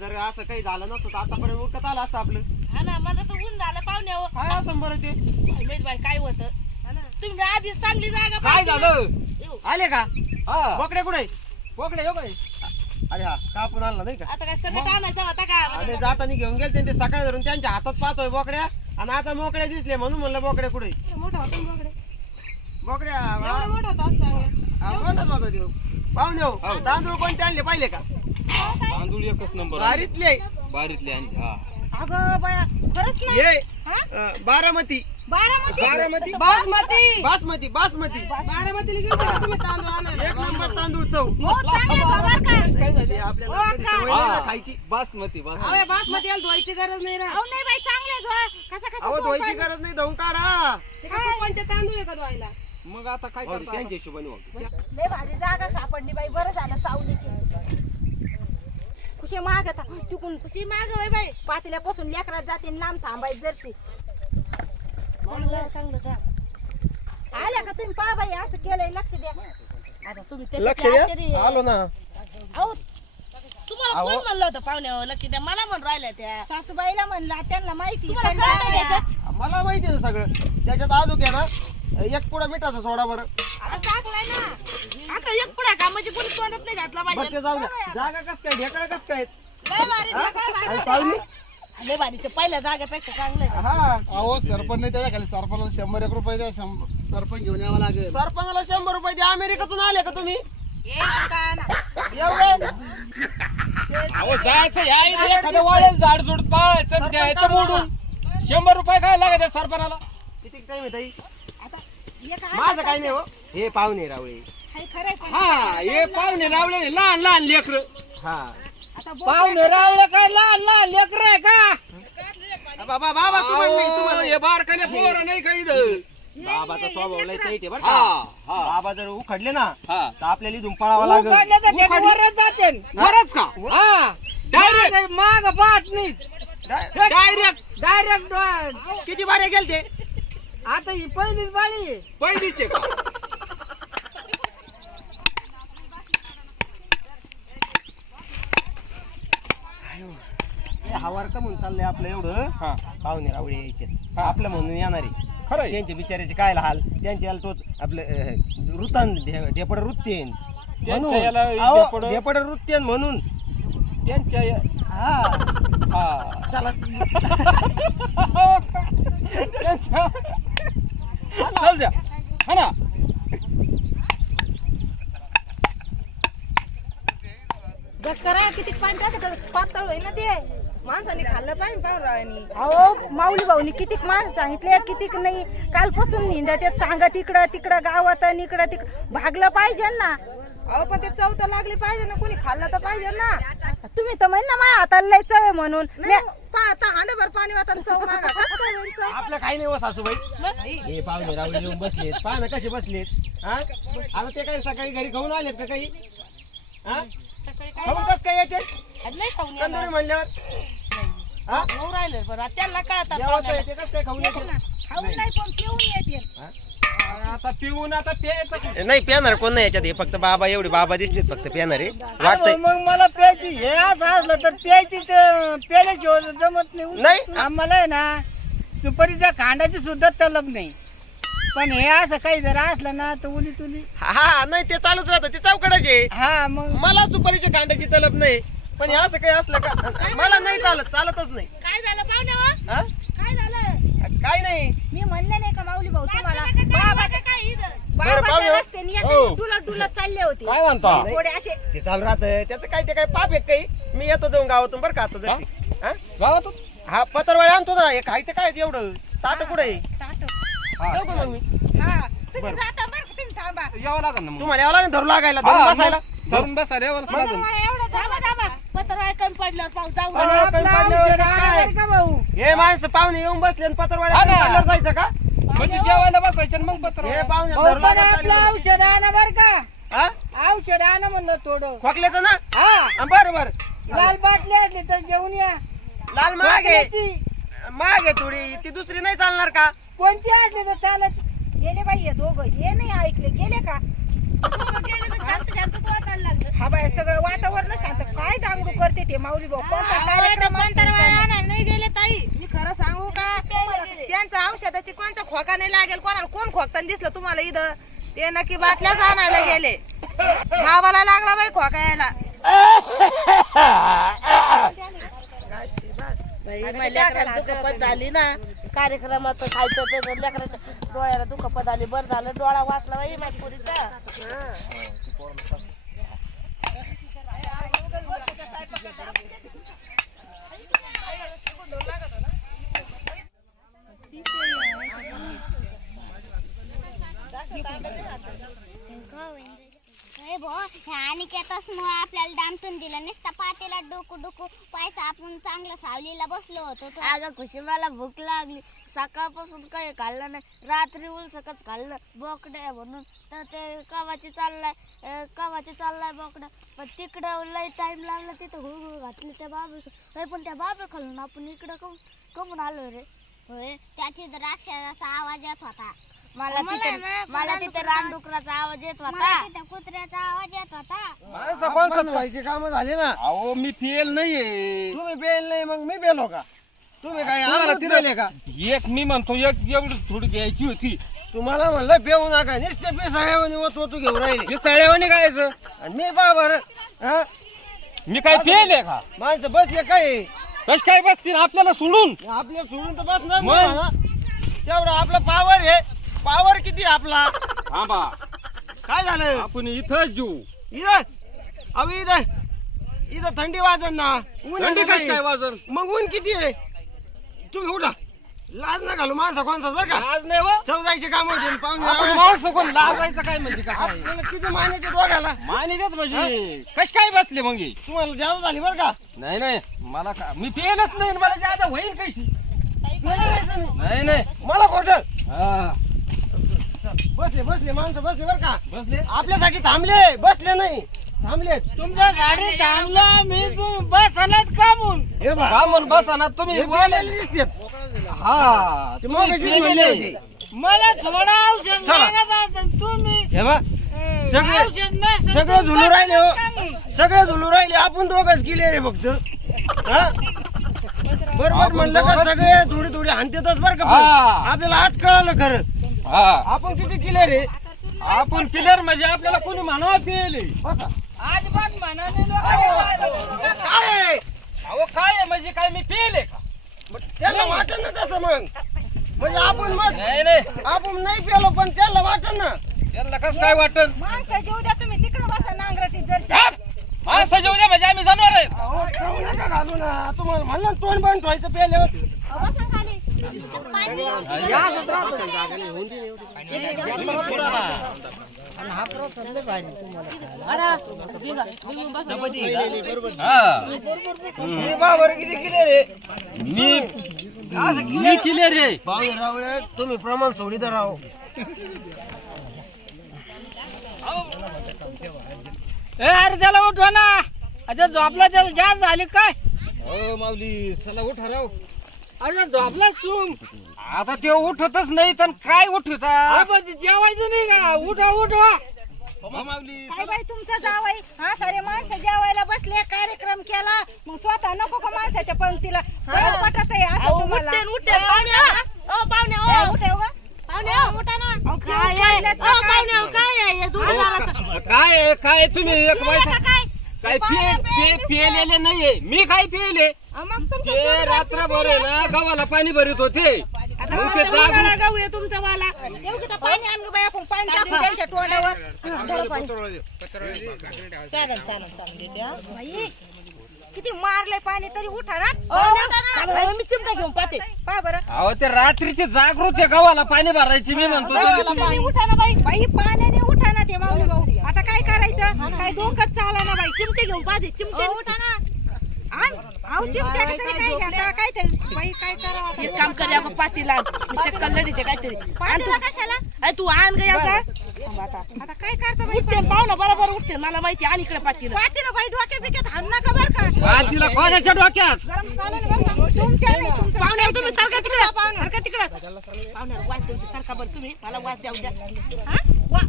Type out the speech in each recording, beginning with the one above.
जर असं काही झालं नसतं तर आतापर्यंत उरकत आलं असतं आपलं. हा ना मला तर ऊन झालं पाहुण्यावर. काय असं बरं ते माहित बाई काय होतं. तुम्ही आधी चांगली जागा काय पाहिली झालं? ना. आले का हा बोकडे कुठे? बोकडे हो काय? अरे हा कापून आणला नाही का? आता काय सगळं आणायचं होता का? आणि जाताना घेऊन गेले ते सकाळी धरून त्यांच्या हातात पाहतोय बोकड्या आणि आता मोकड्या दिसले म्हणून म्हणलं बोकड्या कुठे? मोठा होता ना बोकडे. बोकड्या एवढा मोठा होता असं सांगा. मोठाच होता देऊ. पाहुणे हो तांदूळ कोणते आणले पाहिले का? तांदूळ एकच नंबर बारीतले बारीतले आणि हा अगं बाया खरंच नाही. हे हा? बारामती बारामती बासमती बासमती बासमती बारामतीला गेलते का तुम्ही तांदूळ आणायला? एक नंबर तांदूळ चव हो चांगले बरं का? काय झालं? ते आपल्याला कधी सवय नाही ना खायची. बासमती अहो, बासमती याला धुवायची गरज नाही ना. अहो नाही बाई चांगले धुवा. कसा अहो धुवायची गरज नाही धुवून काढा. ते का कोणते तांदूळ आहे का धुवायला? मग आता काय करता? त्यांच्या हिशोबाने वागतो. लय भारी जागा सापडली बाई बरं झालं सावलीची. कुशे माग आता तिकून कुशी माग बाई बाई पातेल्यापासून लेकरात जाते लांब थांबायचं जरशी. चांगलं जा. आल्या का तुम्ही पहा बाई असं केलंय लक्ष द्या. आता तुम्ही लक्ष द्या आलो ना. अहो तुम्हाला कोण म्हणलं होतं पाहुण्यावर लक्ष द्या? मला म्हणून राहिल्या त्या सासूबाईला म्हणला त्यांना माहिती. मला माहिती आहे सगळं. त्याच्यात आजूक आहे ना एक पुडा मिठाचा सोडा बरं. आता टाकलाय ना. आता एक पुढा का म्हणजे कोणी तोंडात नाही घातला बरं पाहिजे. ते जाऊ द्या. जागा कस काय ढेकळं कस काय? लय भारी ढेकळं भारी. आणि पाहुणे? लय भारी ते पहिल्या जागेपेक्षा चांगलं आहे. हा अहो सरपंच नाही त्याच्या खाली सरपंचाला 100 रुपये द्या. सरपंच घेऊन यावं लागेल. सरपंचाला 100 रुपये द्या. अमेरिकेतून आले का तुम्ही? हे का ना. एवढे अहो जायचं या इथे एखादं वाळेल झाड जुड पाहायचं द्यायचं मोडून 100 रुपये काय लागत सरपणाला? किती टाइम आहे ताई? आता एक आहे माझं काही नाही हो. हे पाहुणे रावळे. हाय खरंय पण. हा हे पाहुणे रावळे लहान लहान लेकर. हा आता पाहुणे रावळे काय लहान लहान लेकर आहे का? बाबा बाबा तुम्हाला नाही तुम्हाला हे बारकाने पोरं नाही काही इथं. बाबाचा स्वभाव लय टाईट आहे बरं हा का? हा बाबा जर उखडले ना हा तर आपल्याला इथून पळावं लागेल. उघडले तर ते वरच जाते. वरच का? हा डायरेक्ट माग पाहत नाही. डायरेक्ट किती बारे गेलते? आता ही पहिलीच बाळी आहे. पहिलीच आहे का? हवार का म्हणून चाललंय आपलं एवढं. हा पाहुणे रावळे यायचे हा. आपलं म्हणून येणारे खरंय. त्यांचे बिचाराचे काय हाल त्यांचे याला तोच आपलं वृत्तान ढेपड वृत्तेन त्यांच्या याला ढेपडं- ढेपड वृत्तेन म्हणून त्यांच्या हा हा चला चल द्या हा ना. गस करा किती पाणी टाकायचं पातळ होईल ना ते. माणसाने खाल्लं पाहिजे पाहुणे. अहो माऊली भाऊनी कितीक माणसं सांगितले कितीक नाही. कालपासून निंदा ते सांगत इकडं तिकडं गावात आणि इकडं तिकडं भागलं पाहिजे ना. अहो पण ते चव तर लागली पाहिजे ना. कोणी खाल्लं तर पाहिजे ना. तुम्ही तर म्हण ना माझ्या हाताला लय चव आहे म्हणून. आता हांडेभर पाणी वाटून चव मागा कसं काय होईल चव? आपलं काही नाही हो सासूबाई. हे पाहुणे रावळे येऊन बसलेत पहा ना कसे बसलेत. हा आता ते काही सकाळी घरी खाऊन आलेत का काही? हा खाऊन कस काय येते नाही खाऊन तंदुरी म्हणल्यावर? हा येऊ राहिले बरं त्यांना कळतात जेवायचं येते कस काय खाऊन येते? खाऊन नाही पण पिऊन येते. आता पिऊन आता प्यायचं. नाही पेणार कोण नाही याच्यात. हे फक्त बाबा एवढे बाबा दिसलेत फक्त पेणारे वाटतंय. मग मला प्यायची हे असं असलं तर प्यायची प्यायल्याशिवाय जमत नाही. नाही. आम्हाला आहे ना सुपारीच्या खांडाची सुद्धा तलब नाही. पण हे असं काही जर असलं ना तर उली तुली हा नाही ते चालूच राहतं ते चौकडाचे. हा मग मला सुपारीच्या कांड्याची तलब नाही पण हे असं काही असलं का मला नाही चालतच नाही. काय झालं पाहुण्यावर? हा काय झालं? काय नाही. मी म्हणले नाही का माऊली भाऊ तुम्हाला बरं, पाहुणे. हो. डुलत डुलत चालले होते काय म्हणता? थोडे असे. ते चालू राहतं त्याचं काय ते काय पाप आहे काही. मी येतो जाऊन गावातून बरं का आता जशी. हा? गावातून हा पत्रवाळे आणतो ना हे खायचं काय ते एवढं ताट कुठे ताटं. येऊ का मग मी? हा तुम्ही बरं. जाता बरं का तुम्ही थांबा. यावं लागेल ना मग. तुम्हाला यावं लागेल धरू लागायला धरून हा, बसायला. मग धरून बसायला यावं लागेल. पत्रवाळे एवढं थांबा थांबा. पत्रवाळे कमी पडल्यावर पाऊस जाऊ आणि नका. आपण पाडल्यावर औषध कसं काय? आणणार का भाऊ? हे माणसं पाहुणे येऊन बसले आणि पत्रवाळे हा ना. पाडल्यावर जायचं का? म्हणजे जेवायला बसायचं आणि मग पत्र. हे पाहुणे भाऊ, धरू पण लागायला आपलं चालले. औषध आणा बर का? हा औषध आणा म्हणलं थोडं. खोकल्याचं ना हा बरं बरं. लाल बाटली असली तर घेऊन या. लाल माग आहे खोकल्याची. माग आहे थोडी ती दुसरी नाही चालणार का? कोणती असली तर चालत. गेले बाई हे दोघं हे नाही ऐकले गेले का? हा बाय सगळं वातावरण शांत काय दांगडू करते ते माऊली भाऊ कोणता कार्यक्रम नाही गेले ताई मी खरं सांगू का त्यांचं औषधाची कोणचा खोका नाही लागेल कोणाला कोण खोकताना दिसलं तुम्हाला इथं ते नक्की बाटल्याच आणायला गेले गावाला लागला बाई खोका यायला दुखापत झाली ना कार्यक्रमात खायचं ते लेकराच्या डोळ्याला दुखापत आली बरं झालं डोळा वाचला बाई माझ्या पुरीचा अनिकेतसमुळे आपल्याला डामटून दिलं नुसतं पातेला डोकू डोकू पैसा आपण चांगलं सावलीला बसलो होतो अगं खुशी मला भूक लागली सकाळपासून काही खाल्लं नाही रात्री उलसकच खाल्लं बोकडे म्हणून तर ते कवाची चाललाय बोकडं पण तिकडं लय टाइम लागला तिथं हुळहुळ घातली त्या बाबे पण त्या बाबे खालून आपण इकडं कमून आलो रे होय त्याची राक्षसाचा आवाज येत होता मला तिथे रानडुकराचा आवाज येत होता तिथे कुत्र्याचा आवाज येत होता व्हायची काम झाली ना अहो मी फेल नाहीये तुम्ही बेल नाही मग मी बेलो का तुम्ही काय आम्हाला तिरले का एक मी म्हणतो एक एवढी थोडी घ्यायची होती तुम्हाला म्हणलं पेऊ नका नुसते पेसाळ्यावानी वतू घेऊन राहिले हे सळ्यावानी खायचं आणि मी पहा बरं हा मी काय फेल आहे का माणसं बसले काय कश काय बसतील आपल्याला सोडून आपल्या सोडून तर बसणार मग? नाही म्हणा. तेवढं आपलं पावर आहे पावर किती आपला थांबा काय झालं आपण इथंच जीव इथं अहो इथं थंडी वाजन ना ऊन आहे थंडी ना कश काय काही. वाजन मग ऊन किती आहे तुम्ही उठा लाज ना घालू माणसा कोणचा बरं का आज नाही व चौदायचे काम होते आपण पाहुणे माणसं कोण लाजायचं काय म्हणजे काय आपल्याला किती मान्यते दोघाला मानी देत म्हणजे कश काय बसले मग हे? तुम्हाला जास्त झाली बरं का नाही मला का मी पेलच नाही मला जादा होईल कशी नाही मला खोटं हा बसले माणसं बसले बरं का बसले आपल्यासाठी थांबले बसले नाही थांबले तुमच्या गाडी थांबला मी बसनात कामून हे बघा कामून बसनात तुम्ही हे बोलायला दिसतात हा ते मगाशीच म्हणले होते. मला थोडा औषध चला. लागत तुम्ही हे बघ सगळे झुलू राहिले हो सगळे झुलू राहिले आपण दोघच गेले रे फक्त हा? बरोबर म्हणलं का सगळे थोडी थोडी हानतेतच बरं का पण. हा. आपल्याला आज कळलं खरं हा आपण किती केले रे आपण क्लिअर म्हणजे आपल्याला कोणी म्हणावं पिले बसा अजिबात म्हणाले काय आहे? अहो काय आहे म्हणजे काय मी पिले का मग त्याला वाटन ना तसं मग म्हणजे आपण मग नाही आपण नाही पेलो पण त्याला वाटन ना त्यांना कसं काय वाटन माणसं जेऊ द्या तुम्ही तिकडे बसा नांगराची दर्शन हा सजवू द्या म्हणजे आम्ही जनावर आहे अहो, चव नका घालू ना तुम्हाला म्हणलं ना तोंड बंद ठेवायचं पेल्यावर हे बाबर किती केले रे मी क्लिअर रे पाहुणे रावळे तुम्ही प्रमाण सोडीदार राहो अरे त्याला उठवा ना आता झोपला त्याला जास्त झाली काय हो माऊली चला उठा राव अरे झोपला चूम आता ते उठतच नाही तर काय उठवता जेवायचं नाही का उठा उठवा माऊली काय बाई तुमचा जावई हा सारे माणसं जेवायला बसले कार्यक्रम केला मग स्वतः नको का माणसाच्या पंक्तीला गरज पटत आहे असं तुम्हाला काय तुम्ही एक काय पिलेले नाहीये मी काय पिले ते रात्रभर आहे ना गव्हाला पाणी भरीत होते मग ते जागून तुमचा वाला पाणी आण गं बाई आपण पाणी टाकू त्यांच्या तोंडावर चालेल किती मारलंय पाणी तरी उठा ना मी चिमटा घेऊन पाहते पहा बरं अहो ते रात्रीची जागृत आहे गव्हाला पाणी भरायची मी म्हणतो उठा ना बाई बाई पाण्याने उठा ना ते माऊली भाऊ आता काय करायचं काय डोकंच चाला ना बाई चिमटे घेऊन पाहते चिमटे उठा ना आव चिमट्या तरी काय घ्या काय तरी बाई काय करावं एक काम कर या पातीला शक्कल लढीते काहीतरी पातीला कशाला अरे तू आण गया का आता काय करता बाई उठते पाहुणा बरोबर उठते मला माहिती आण इकडे पातीला बाई डोक्यात बिक्यात हाण नका बर का तिला कोणाच्या डोक्यात गरम पाण्याने बर का तुमच्या नाही तुमच्या पाहुण्या तुम्ही सारखा तिकडे पाहुण्या वाच देऊ सारखा बरं तुम्ही मला वाच द्या उद्या हा वा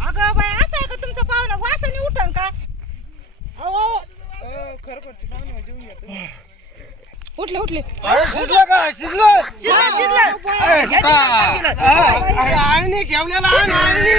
अगं बाई असं उठले अरे शिजलं का शिजलं आळणी ठेवलेला आळणी